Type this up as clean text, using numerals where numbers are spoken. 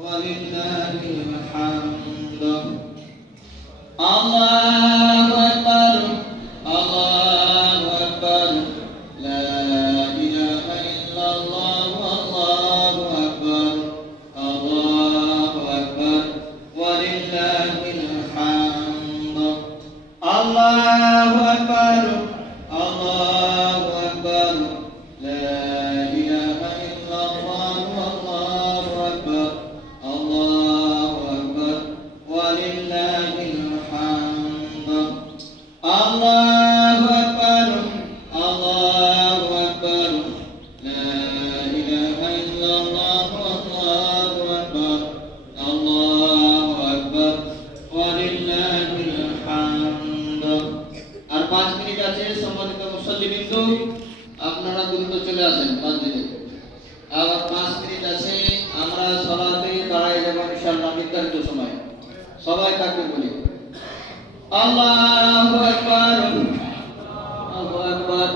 ولله الحمد الله أكبر الله أكبر لا إله إلا الله الله أكبر الله أكبر ولله الحمد الله أكبر الله أكبر لا إله إلا الله الله أكبر الله أكبر ولله الحمد الله أكبر الله أكبر لا إله إلا الله الله أكبر الله أكبر ولله الحمد আর 5 minute আছে সম্মানিত মুসল্লিবৃন্দ আপনারা দ্রুত চলে আসেন মসজিদে আর 5 মিনিট আছে আমরা সালাতে দাঁড়ায় যাব ইনশাআল্লাহ নির্ধারিত সময় সবাই তাকবীর বলি আল্লাহু আকবার আল্লাহু আকবার